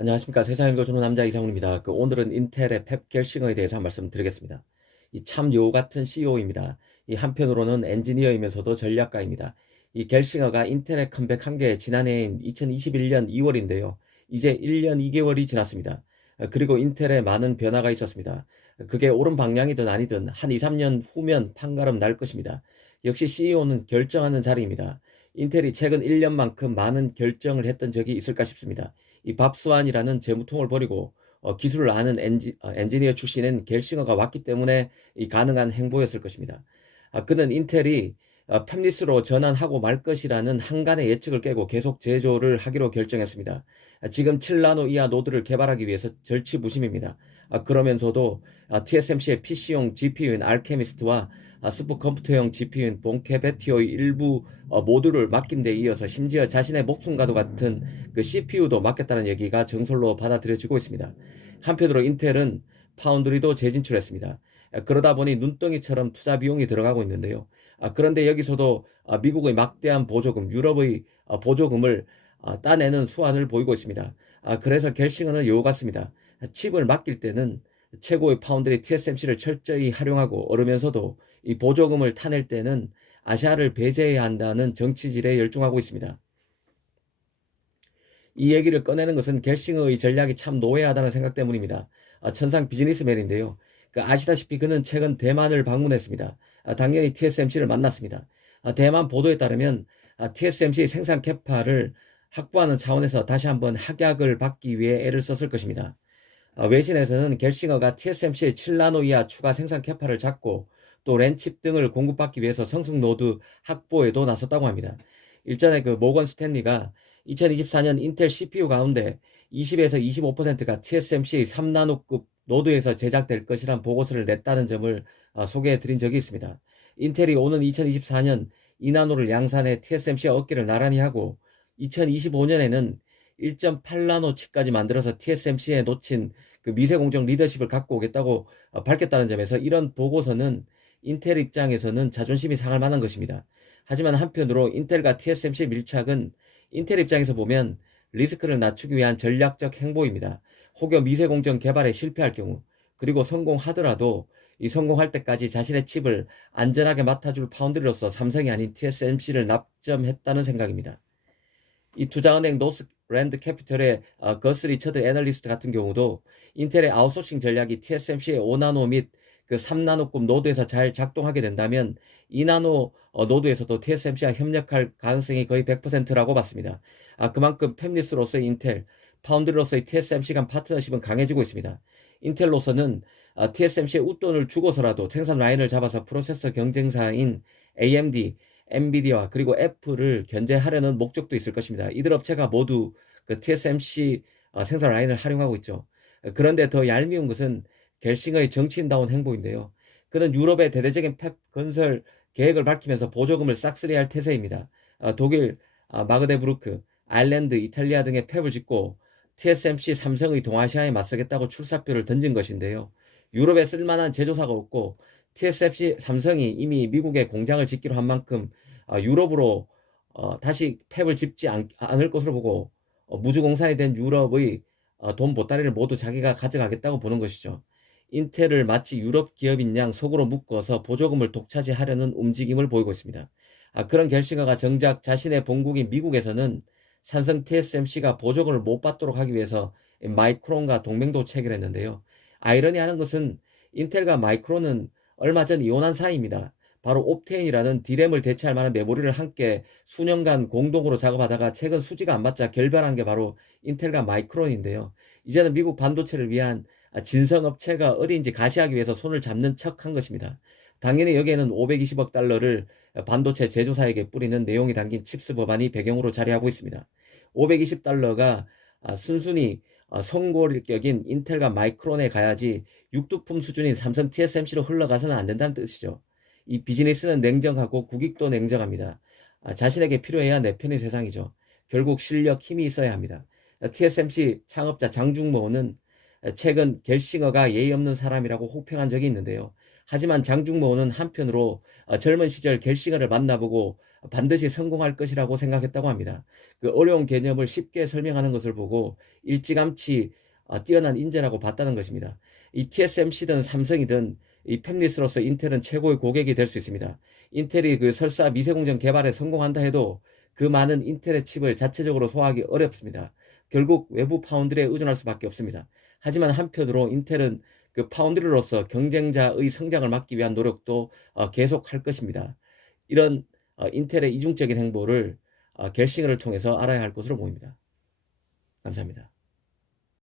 안녕하십니까. 세상을 읽어주는 남자 이상훈입니다. 오늘은 인텔의 펩 겔싱어에 대해서 한 말씀 드리겠습니다. 이 참 요 같은 CEO입니다. 이 한편으로는 엔지니어이면서도 전략가입니다. 이 겔싱어가 인텔에 컴백한 게 지난해인 2021년 2월인데요. 이제 1년 2개월이 지났습니다. 그리고 인텔에 많은 변화가 있었습니다. 그게 옳은 방향이든 아니든 한 2, 3년 후면 판가름 날 것입니다. 역시 CEO는 결정하는 자리입니다. 인텔이 최근 1년만큼 많은 결정을 했던 적이 있을까 싶습니다. 이 밥스완이라는 재무통을 버리고 기술을 아는 엔지니어 출신인 겔싱어가 왔기 때문에 이 가능한 행보였을 것입니다. 그는 인텔이 팹리스로 전환하고 말 것이라는 한간의 예측을 깨고 계속 제조를 하기로 결정했습니다. 지금 7나노 이하 노드를 개발하기 위해서 절치부심입니다. 그러면서도 TSMC의 PC용 GPU인 알케미스트와 슈퍼컴퓨터용 GPU인 본캐베티오의 일부 모듈을 맡긴 데 이어서 심지어 자신의 목숨과도 같은 그 CPU도 맡겠다는 얘기가 정설로 받아들여지고 있습니다. 한편으로 인텔은 파운드리도 재진출했습니다. 그러다 보니 눈덩이처럼 투자 비용이 들어가고 있는데요. 그런데 여기서도 미국의 막대한 보조금, 유럽의 보조금을 따내는 수완을 보이고 있습니다. 그래서 겔싱어는 요 같습니다. 칩을 맡길 때는 최고의 파운드리 TSMC를 철저히 활용하고 어르면서도 이 보조금을 타낼 때는 아시아를 배제해야 한다는 정치질에 열중하고 있습니다. 이 얘기를 꺼내는 것은 겔싱어의 전략이 참 노회하다는 생각 때문입니다. 천상 비즈니스맨인데요. 아시다시피 그는 최근 대만을 방문했습니다. 당연히 TSMC를 만났습니다. 대만 보도에 따르면 TSMC 생산 캐파를 확보하는 차원에서 다시 한번 확약을 받기 위해 애를 썼을 것입니다. 외신에서는 겔싱어가 TSMC의 7나노 이하 추가 생산 캐파를 잡고 또 랜칩 등을 공급받기 위해서 성숙 노드 확보에도 나섰다고 합니다. 일전에 모건 스탠리가 2024년 인텔 CPU 가운데 20에서 25%가 TSMC의 3나노급 노드에서 제작될 것이란 보고서를 냈다는 점을 소개해 드린 적이 있습니다. 인텔이 오는 2024년 2나노를 양산해 TSMC와 어깨를 나란히 하고 2025년에는 1.8나노 칩까지 만들어서 TSMC에 놓친 미세 공정 리더십을 갖고 오겠다고 밝혔다는 점에서 이런 보고서는 인텔 입장에서는 자존심이 상할 만한 것입니다. 하지만 한편으로 인텔과 TSMC의 밀착은 인텔 입장에서 보면 리스크를 낮추기 위한 전략적 행보입니다. 혹여 미세 공정 개발에 실패할 경우 그리고 성공하더라도 이 성공할 때까지 자신의 칩을 안전하게 맡아줄 파운드리로서 삼성이 아닌 TSMC를 납점했다는 생각입니다. 이 투자은행 노스랜드 캐피털의 거스 리처드 애널리스트 같은 경우도 인텔의 아웃소싱 전략이 TSMC의 5나노 및 3나노급 노드에서 잘 작동하게 된다면 2나노 노드에서도 TSMC와 협력할 가능성이 거의 100%라고 봤습니다. 그만큼 팹리스로서의 인텔, 파운드리로서의 TSMC 간 파트너십은 강해지고 있습니다. 인텔로서는 TSMC의 웃돈을 주고서라도 생산 라인을 잡아서 프로세서 경쟁사인 AMD, 엔비디아 그리고 애플을 견제하려는 목적도 있을 것입니다. 이들 업체가 모두 TSMC 생산 라인을 활용하고 있죠. 그런데 더 얄미운 것은 겔싱어의 정치인다운 행보인데요. 그는 유럽의 대대적인 팹 건설 계획을 밝히면서 보조금을 싹쓸이할 태세입니다. 독일 마그데부르크, 아일랜드, 이탈리아 등의 팹을 짓고 TSMC, 삼성의 동아시아에 맞서겠다고 출사표를 던진 것인데요. 유럽에 쓸만한 제조사가 없고 TSMC, 삼성이 이미 미국에 공장을 짓기로 한 만큼 유럽으로 다시 팹을 짓지 않을 것으로 보고 무주공산이 된 유럽의 돈 보따리를 모두 자기가 가져가겠다고 보는 것이죠. 인텔을 마치 유럽 기업인 양 속으로 묶어서 보조금을 독차지하려는 움직임을 보이고 있습니다. 그런 겔싱어가 정작 자신의 본국인 미국에서는 삼성 TSMC가 보조금을 못 받도록 하기 위해서 마이크론과 동맹도 체결했는데요. 아이러니하는 것은 인텔과 마이크론은 얼마 전 이혼한 사이입니다. 바로 옵테인이라는 디램을 대체할 만한 메모리를 함께 수년간 공동으로 작업하다가 최근 수지가 안 맞자 결별한 게 바로 인텔과 마이크론인데요. 이제는 미국 반도체를 위한 진성업체가 어디인지 가시하기 위해서 손을 잡는 척한 것입니다. 당연히 여기에는 520억 달러를 반도체 제조사에게 뿌리는 내용이 담긴 칩스 법안이 배경으로 자리하고 있습니다. 520달러가 순순히 성골격인 인텔과 마이크론에 가야지 육두품 수준인 삼성 TSMC로 흘러가서는 안 된다는 뜻이죠. 이 비즈니스는 냉정하고 국익도 냉정합니다. 자신에게 필요해야 내 편의 세상이죠. 결국 실력, 힘이 있어야 합니다. TSMC 창업자 장중모는 최근 겔싱어가 예의 없는 사람이라고 혹평한 적이 있는데요. 하지만 장중모는 한편으로 젊은 시절 겔싱어를 만나보고 반드시 성공할 것이라고 생각했다고 합니다. 그 어려운 개념을 쉽게 설명하는 것을 보고 일찌감치 뛰어난 인재라고 봤다는 것입니다. 이 TSMC든 삼성이든 이 팹리스로서 인텔은 최고의 고객이 될 수 있습니다. 인텔이 그 설사 미세공정 개발에 성공한다 해도 그 많은 인텔의 칩을 자체적으로 소화하기 어렵습니다. 결국 외부 파운드리에 의존할 수밖에 없습니다. 하지만 한편으로 인텔은 그 파운드리로서 경쟁자의 성장을 막기 위한 노력도 계속할 것입니다. 이런 인텔의 이중적인 행보를 갤싱을 통해서 알아야 할 것으로 보입니다. 감사합니다.